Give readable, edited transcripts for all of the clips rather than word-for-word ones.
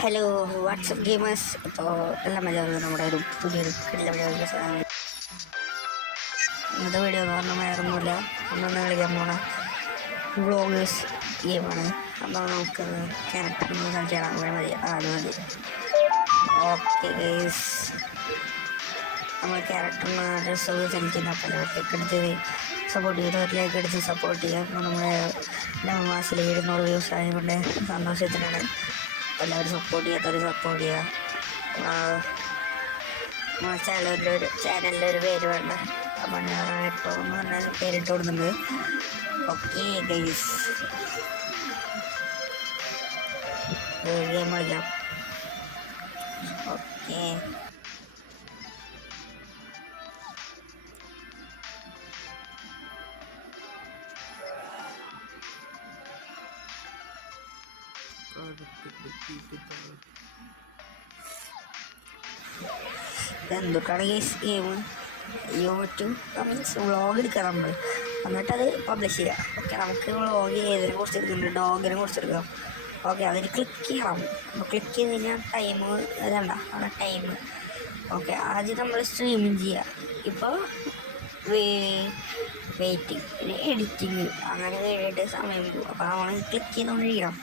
Hello WhatsApp gamers. ഇപ്പോൾ എല്ലാം മലയാളം നമ്മുടെ ഒരു പുതിയൊരു കിടിലം സാധനം. ഇന്നത്തെ വീഡിയോ എന്ന് പറഞ്ഞാൽ വേറൊന്നുമില്ല, നമ്മളൊന്ന് കളിക്കാൻ പോണ വ്ളോഗേഴ്സ് ഗെയിമാണ്. അപ്പോൾ നമുക്ക് ക്യാരക്ടർ കളിക്കണം. മതി അത് മതി. ഓക്കെ ഗൈസ്, നമ്മൾ ക്യാരക്ടറിന് ഡ്രസ്സൊക്കെ സെലക്ട് ചെയ്യുന്ന ലൈക്ക് എടുത്ത് സപ്പോർട്ട് ചെയ്ത് ലൈക്ക് എടുത്ത് സപ്പോർട്ട് ചെയ്യാം. നമ്മുടെ മാസത്തിൽ 700 വ്യൂസ് ആയതുകൊണ്ട് സന്തോഷത്തിനാണ്. എല്ലാവരും സപ്പോർട്ട് ചെയ്യാത്തവർ സപ്പോർട്ട് ചെയ്യുക. നമ്മുടെ ചാനലിലൊരു പേര് വേണ്ട, അപ്പം ഞാൻ ഇട്ടോ എന്ന് പറഞ്ഞാൽ പേരിട്ട് കൊടുക്കുന്നുണ്ട്. ഓക്കെ ഗൈസ്, ഗെയിം കളിക്കാം. ഓക്കെ എന്തൊക്കെയാണ് ഗെയിം മീൻസ് വ്ളോഗ് എടുക്കാം നമ്മൾ, എന്നിട്ടത് പബ്ലിഷ് ചെയ്യാം. ഓക്കെ, നമുക്ക് വ്ളോഗ് ഏതിനെ കുറിച്ച് എടുക്കുന്നുണ്ട്, ഡോഗിനെ കുറിച്ച് എടുക്കാം. ഓക്കെ, അതിന് ക്ലിക്ക് ചെയ്യണം. അപ്പോൾ ക്ലിക്ക് ചെയ്ത് കഴിഞ്ഞാൽ ടൈം ഇതണ്ട അവിടെ ടൈം. ഓക്കെ, ആദ്യം നമ്മൾ സ്ട്രീമിങ് ചെയ്യുക. ഇപ്പോൾ വെയിറ്റിംഗ്, പിന്നെ എഡിറ്റിങ്, അങ്ങനെ കഴിഞ്ഞിട്ട് സമയം പോകും. അപ്പോൾ നമ്മൾ ക്ലിക്ക് ചെയ്തുകൊണ്ടിരിക്കണം.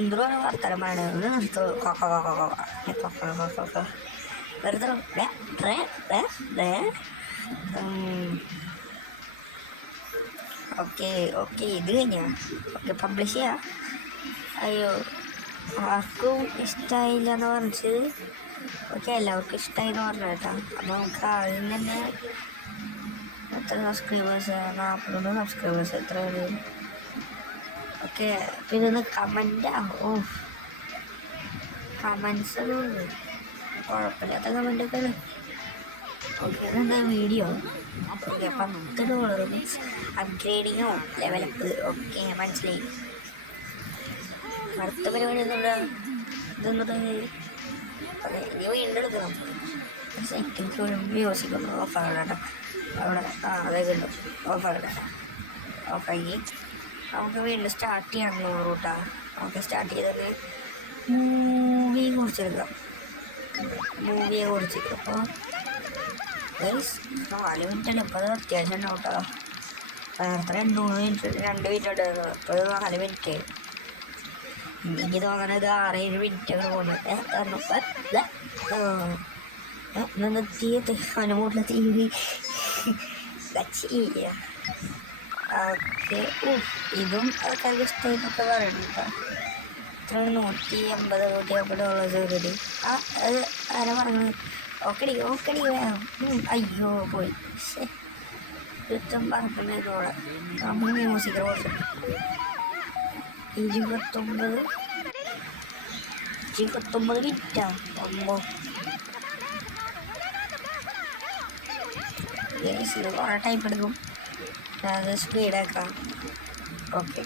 എന്തോ വർത്തമാനം പറയണത് നിർത്തോ. വെറുതെ ഓക്കെ ഓക്കെ ഇത് കഴിഞ്ഞാ ഓക്കെ പബ്ലിഷ് ചെയ്യാം. അയ്യോ, ആർക്കും ഇഷ്ടമായില്ല എന്ന് പറഞ്ഞിട്ട് ഓക്കെ എല്ലാവർക്കും ഇഷ്ടമായി എന്ന് പറഞ്ഞു കേട്ടോ. അപ്പോൾ നമുക്ക് ആദ്യം തന്നെ എത്ര സബ്സ്ക്രൈബേഴ്സ്, 40 സബ്സ്ക്രൈബേഴ്സ് എത്ര പേര്. ഓക്കെ, അപ്പോൾ ഇതൊന്ന് കമൻ്റ് ഓ കമൻസ് കുഴപ്പമില്ലാത്ത കമൻ്റൊക്കെ. ഓക്കെ, അതെന്താ വീഡിയോ. ഓക്കെ, അപ്പം $10 മീൻസ് അപ്ഗ്രേഡിങ്ങോ ലെവലപ്പ്. ഓക്കെ, മനസ്സിലായി. അടുത്ത പരിപാടി എന്നുള്ള ഇതെന്നിട്ട് ഓക്കെ ഇനി വീണ്ടും എടുക്കണം. സെറ്റിങ്സ് മ്യൂസിക് ഒന്ന് ഓഫാകണം അവിടെ. അതൊക്കെ ഉണ്ട്, ഓഫാകട്ടെ. ഓഫാക്കി നമുക്ക് വീണ്ടും സ്റ്റാർട്ട് ചെയ്യണം കേട്ടോ. നമുക്ക് സ്റ്റാർട്ട് ചെയ്തത് മൂവിയെ കുറിച്ചെടുക്കാം. മൂവിയെ കുറിച്ച് അപ്പോൾ 4 മിനിറ്റല്ലേ ഇപ്പോൾ. അത് അത്യാവശ്യം ഉണ്ടാവും കേട്ടോ. നേരത്തെ 2 മിനിറ്റ് ഉണ്ടായിരുന്നു, ഇപ്പോൾ 4 മിനിറ്റ്. എനിക്ക് തോന്നണത് 6-7 മിനിറ്റ് ഒക്കെ പോകുന്നത്. തീയത്തെ അനുമൂട്ടിലെ തീയതി ചെയ്യുക. ഓക്കെ, ഇതും ആൾക്കാർക്ക് ഇഷ്ടമായിട്ടൊക്കെ പറയുന്നുണ്ട്. ഇത്ര $180 റെഡി. അത് ആരാ പറഞ്ഞത്? ഓക്കെടി ഓക്കെടി വേണം. അയ്യോ പോയി. ചുറ്റം പറഞ്ഞോടെ നമ്മൾ മ്യൂസിക് കുറച്ച് 29 മിനിറ്റാ. ഇത് കുറേ ടൈപ്പ് എടുക്കും. അത് സ്പീഡാക്കാം. ഓക്കെ,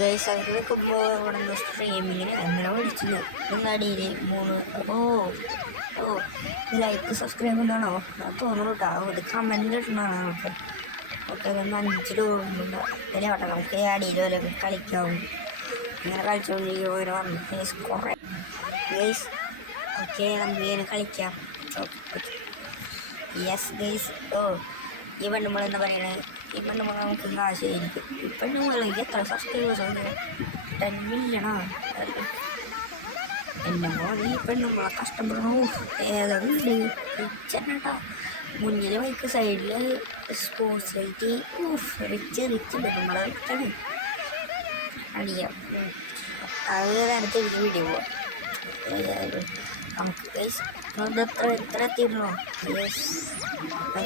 ഗൈസ് അവർ നിൽക്കുമ്പോൾ ഇവിടെ നിന്ന് സ്ട്രീമിങ്ങിന് അങ്ങനെ വിളിച്ചില്ല. അടിയിൽ 3 ഇത് ലൈക്ക് സബ്സ്ക്രൈബ് എന്നാണോ തോന്നുന്നു കേട്ടോ. ഇത് കമൻറ്റ് ഇടണതാണ് നമുക്ക്. ഓക്കെ, അതൊന്ന് $5 ഇതിലെ വേണ്ട. നമുക്ക് അടിയിൽ പോലെയൊക്കെ കളിക്കാവും. ഇങ്ങനെ കളിച്ചുകൊണ്ടിരിക്കുമ്പോൾ ഇങ്ങനെ വന്നു ഗൈസ് കുറേ ഗൈസ്. ഓക്കെ, നമുക്ക് ഇങ്ങനെ കളിക്കാം. Okay yes guys. ഈ പെണ്ണുമ്പോൾ പറയണേ, ഈ പെണ്ണുമ്പോൾ നമുക്ക് കാശായിരിക്കും. ഈ പെണ്ണുമ്പോഴേക്ക് എത്ര സബ്സ്ക്രൈബേഴ്സ് ഉണ്ട്? 10 മില്യണോ? എൻ്റെ മോൻ ഈ പെണ്ണുമ്പോളെ കഷ്ടപ്പെടണോ. ഏതൊക്കെ റിച്ചേട്ടാ. മുന്നിൽ ബൈക്ക്, സൈഡിൽ സ്പോർട്സ് ലൈറ്റ്. റിച്ച് പെണ്ണുമ്പോളെ റിച്ചാണ്. അടിക്കാം. അത് നേരത്തെ എനിക്ക് വീഡിയോ പോവാം. നമുക്ക് എത്ര എത്തിയിരുന്നോ? യെസ്,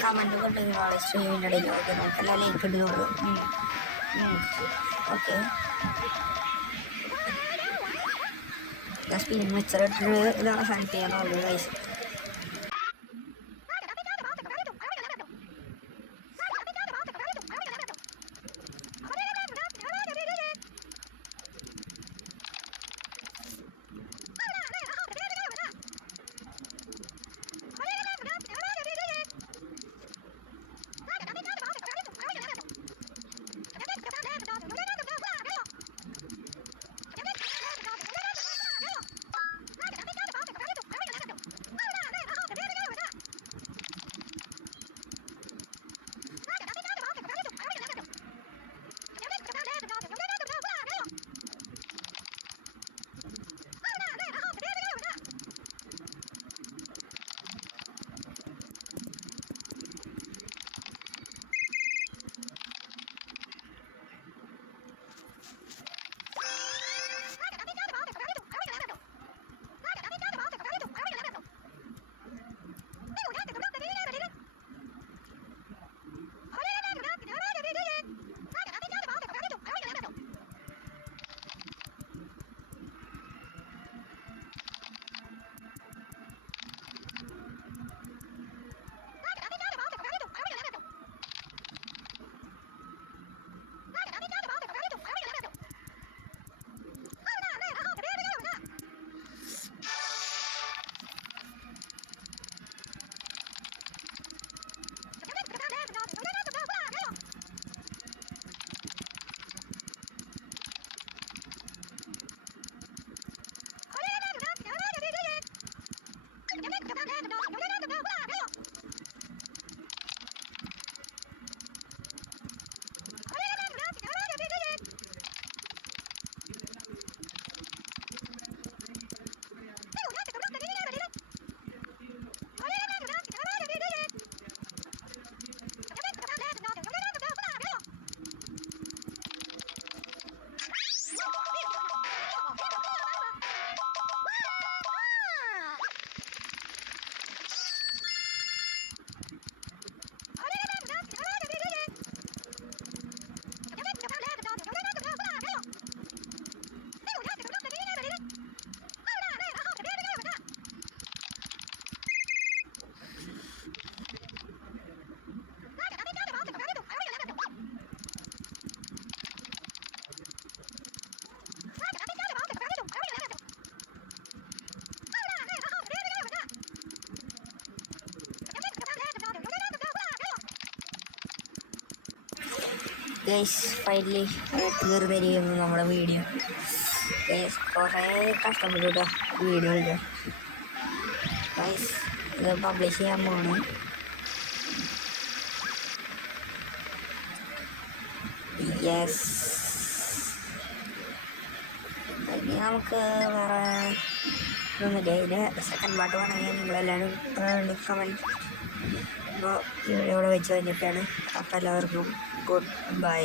കമൻറ്റ് കൊണ്ടെങ്കിൽ നാളെ സ്ട്രീമിൻ്റെ ഇടയിൽ. ഓക്കെ, നമുക്കെല്ലാം ലൈക്ക് ഇടുന്നുള്ളൂ. ഓക്കെ, ഞാൻ സ്പീഡ് മെച്ചറിട്ട് ഇതാണ് സാനിറ്റ് ചെയ്യാനുള്ളൂ ഗൈസ്. ഗൈസ്, ഫൈനലി തീർന്നിരിക്കുന്നു നമ്മുടെ വീഡിയോ. ഗൈസ്, കുറേ കഷ്ടപ്പെട്ടു കേട്ടോ വീഡിയോ എടുക്കാൻ. ഗൈസ്, ഇത് പബ്ലിഷ് ചെയ്യാൻ പോകണം. യെസ്, ഇനി നമുക്ക് വേറെ ഒന്നുമില്ല. ഇതിൻ്റെ സെക്കൻഡ് പാർട്ട് വേണമെങ്കിൽ നിങ്ങളെല്ലാവരും കമൻറ്റ്. അപ്പോൾ ഇവിടെ വെച്ച് കഴിഞ്ഞിട്ടാണ്. അപ്പോൾ എല്ലാവർക്കും ഗുഡ് ബൈ.